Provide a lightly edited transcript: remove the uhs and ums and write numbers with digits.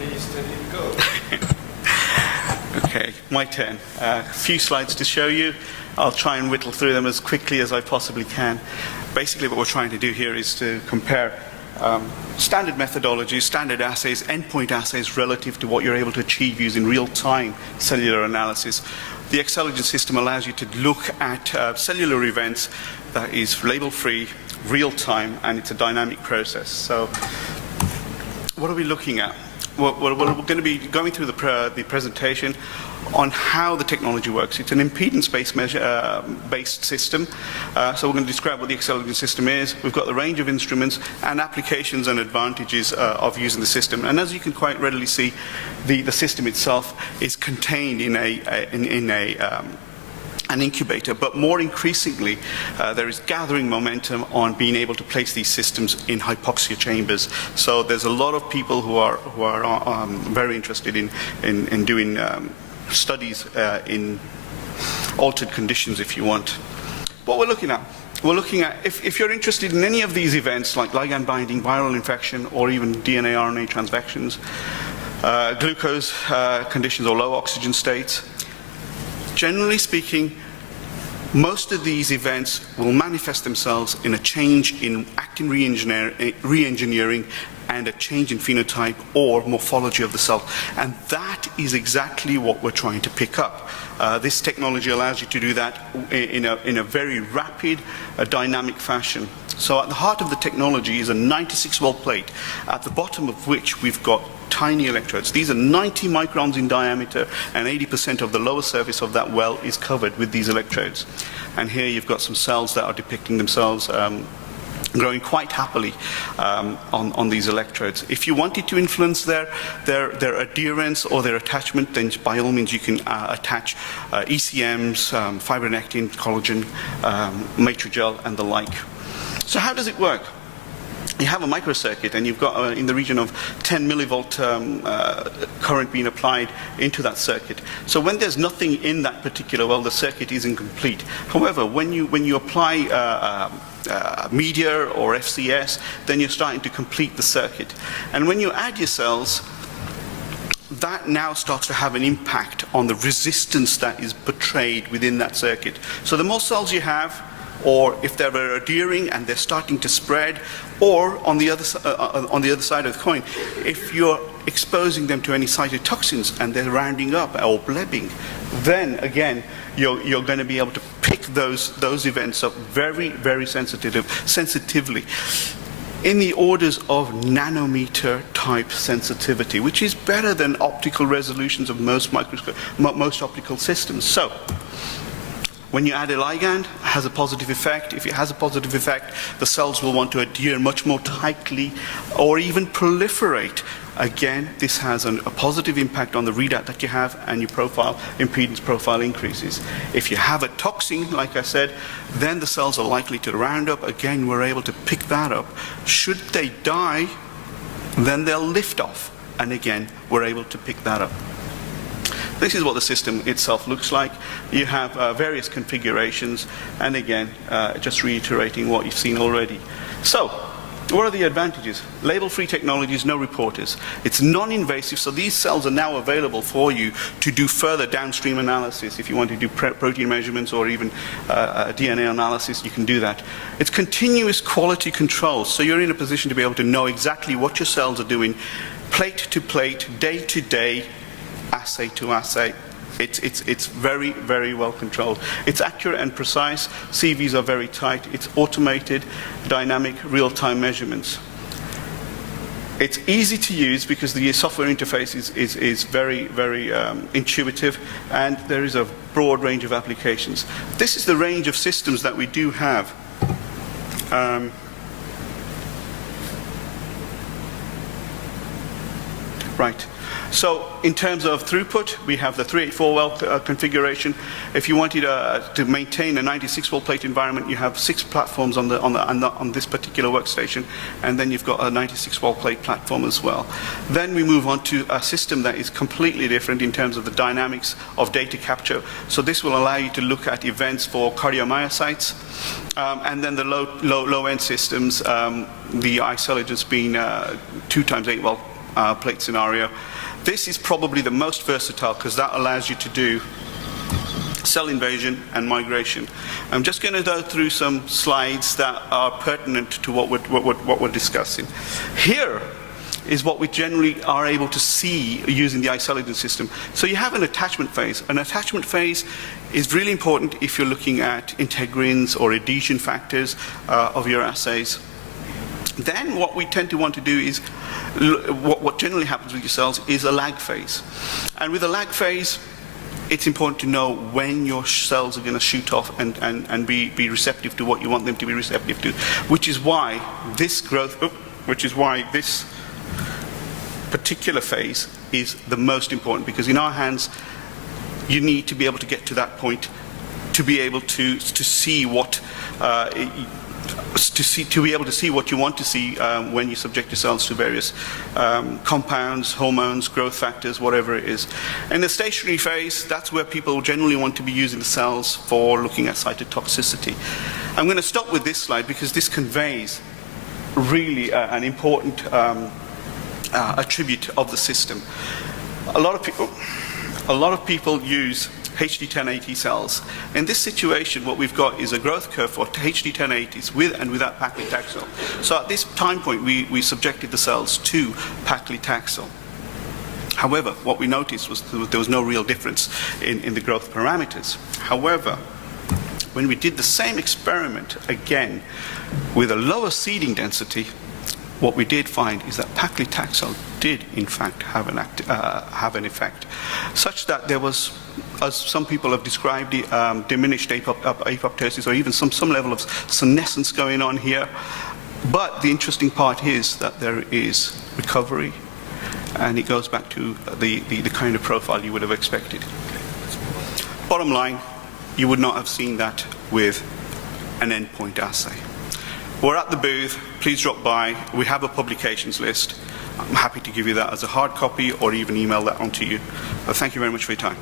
Ready, steady, go. Okay, my turn. A few slides to show you. I'll try and whittle through them as quickly as I possibly can. Basically what we're trying to do here is to compare standard methodologies, standard assays, endpoint assays relative to what you're able to achieve using real-time cellular analysis. The Xceligent system allows you to look at cellular events that is label-free, real-time, and it's a dynamic process. So what are we looking at? Well, we're going to be going through the presentation on how the technology works. It's an impedance-based system. So we're going to describe what the Xceligent system is. We've got the range of instruments and applications and advantages of using the system. And as you can quite readily see, the system itself is contained in an incubator, but more increasingly, there is gathering momentum on being able to place these systems in hypoxia chambers. So there's a lot of people who are very interested in doing studies in altered conditions, if you want. What we're looking at, if you're interested in any of these events, like ligand binding, viral infection, or even DNA RNA transfections, glucose conditions or low oxygen states, generally speaking, most of these events will manifest themselves in a change in actin re-engineering and a change in phenotype or morphology of the cell. And that is exactly what we're trying to pick up. This technology allows you to do that in a very rapid, dynamic fashion. So at the heart of the technology is a 96-well plate, at the bottom of which we've got tiny electrodes. These are 90 microns in diameter, and 80% of the lower surface of that well is covered with these electrodes. And here you've got some cells that are depicting themselves growing quite happily on these electrodes. If you wanted to influence their adherence or their attachment, then by all means you can attach ECMs, fibronectin, collagen, matrigel, and the like. So how does it work? You have a microcircuit, and you've got in the region of 10 millivolt current being applied into that circuit. So when there's nothing in that particular well, the circuit is incomplete. However, when you apply media or FCS, then you're starting to complete the circuit. And when you add your cells, that now starts to have an impact on the resistance that is portrayed within that circuit. So the more cells you have, or if they're adhering and they're starting to spread, or on the other side of the coin, if you're exposing them to any cytotoxins and they're rounding up or blebbing, then again you're going to be able to pick those events up very, very sensitively, in the orders of nanometer type sensitivity, which is better than optical resolutions of most optical systems. So when you add a ligand, it has a positive effect. If it has a positive effect, the cells will want to adhere much more tightly or even proliferate. Again, this has a positive impact on the readout that you have, and your impedance profile increases. If you have a toxin, like I said, then the cells are likely to round up. Again, we're able to pick that up. Should they die, then they'll lift off. And again, we're able to pick that up. This is what the system itself looks like. You have various configurations, and again, just reiterating what you've seen already. So, what are the advantages? Label-free technologies, no reporters. It's non-invasive, so these cells are now available for you to do further downstream analysis. If you want to do protein measurements or even DNA analysis, you can do that. It's continuous quality control, so you're in a position to be able to know exactly what your cells are doing, plate to plate, day to day, assay to assay. It's very, very well controlled. It's accurate and precise. CVs are very tight. It's automated, dynamic, real-time measurements. It's easy to use because the software interface is very, very intuitive, and there is a broad range of applications. This is the range of systems that we do have. Right. So in terms of throughput, we have the 384 well configuration. If you wanted to maintain a 96 well plate environment, you have 6 platforms on this particular workstation, and then you've got a 96 well plate platform as well. Then we move on to a system that is completely different in terms of the dynamics of data capture. So this will allow you to look at events for cardiomyocytes, and then the low-end systems, the Xceligent's being 2 times 8 well plate scenario. This is probably the most versatile because that allows you to do cell invasion and migration. I'm just going to go through some slides that are pertinent to what we're discussing. Here is what we generally are able to see using the isolidin system. So you have an attachment phase. An attachment phase is really important if you're looking at integrins or adhesion factors of your assays. Then what we tend to want to do is, what generally happens with your cells is a lag phase. And with a lag phase, it's important to know when your cells are going to shoot off and be receptive to what you want them to be receptive to, which is why this particular phase is the most important, because in our hands, you need to be able to get to that point to be able to see what to be able to see what you want to see when you subject your cells to various compounds, hormones, growth factors, whatever it is. In the stationary phase, that's where people generally want to be using the cells for looking at cytotoxicity. I'm going to stop with this slide because this conveys really an important attribute of the system. A lot of people use HD1080 cells. In this situation, what we've got is a growth curve for HD1080s with and without paclitaxel. So at this time point, we subjected the cells to paclitaxel. However, what we noticed was there was no real difference in the growth parameters. However, when we did the same experiment again with a lower seeding density, what we did find is that paclitaxel did, in fact, have an effect, such that there was, as some people have described it, diminished apoptosis or even some level of senescence going on here. But the interesting part is that there is recovery, and it goes back to the kind of profile you would have expected. Bottom line, you would not have seen that with an endpoint assay. We're at the booth. Please drop by. We have a publications list. I'm happy to give you that as a hard copy or even email that on to you. But thank you very much for your time.